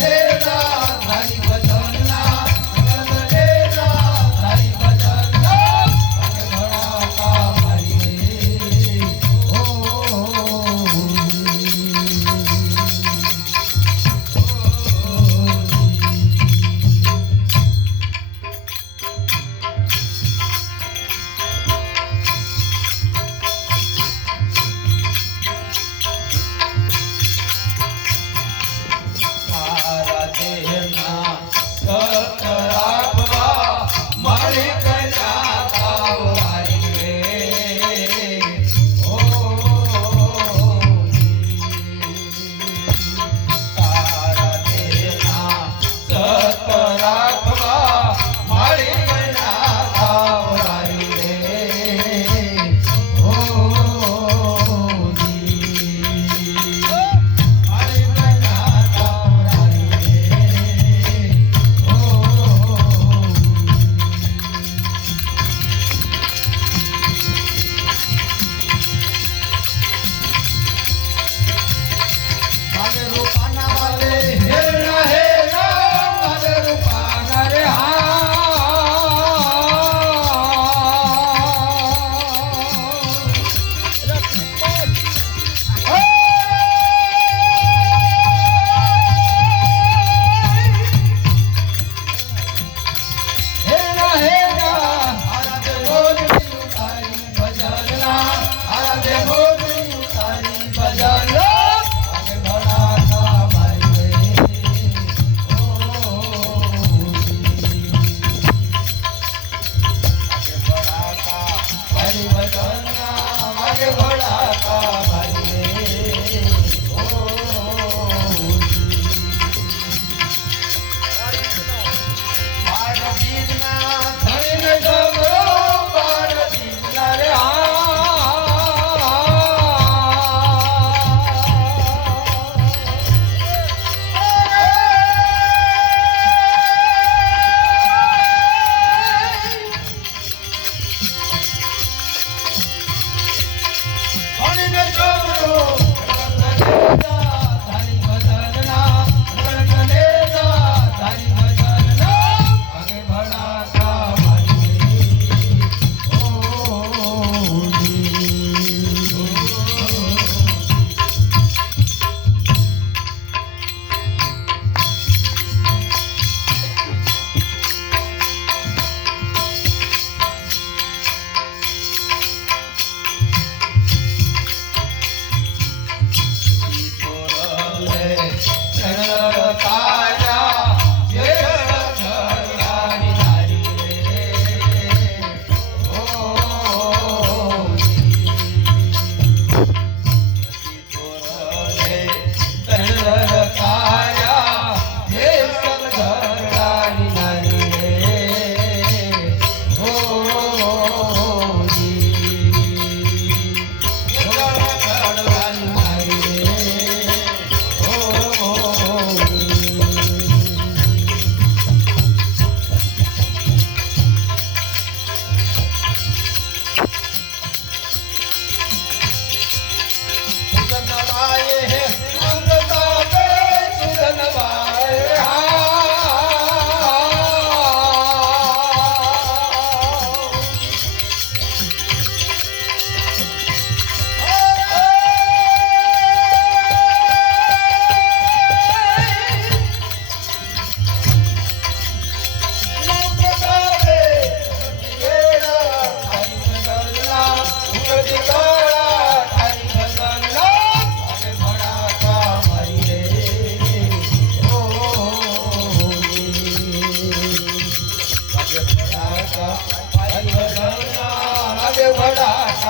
ಸೇರಾ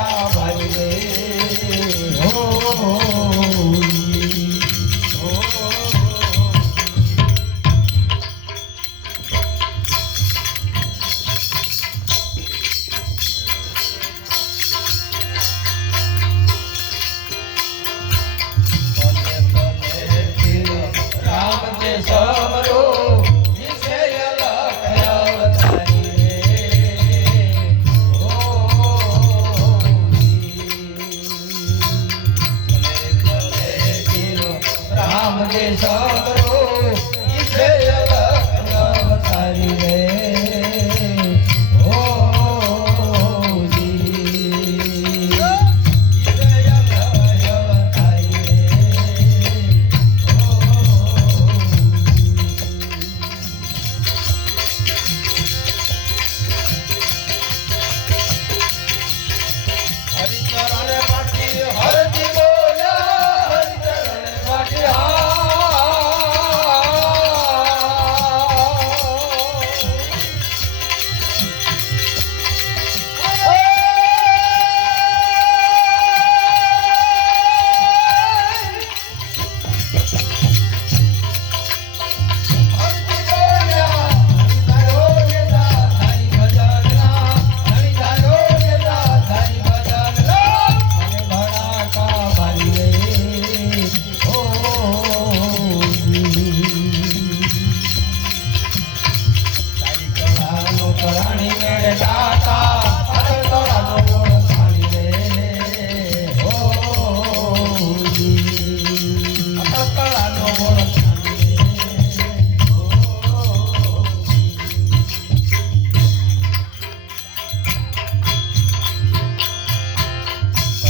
Calma. Thank you.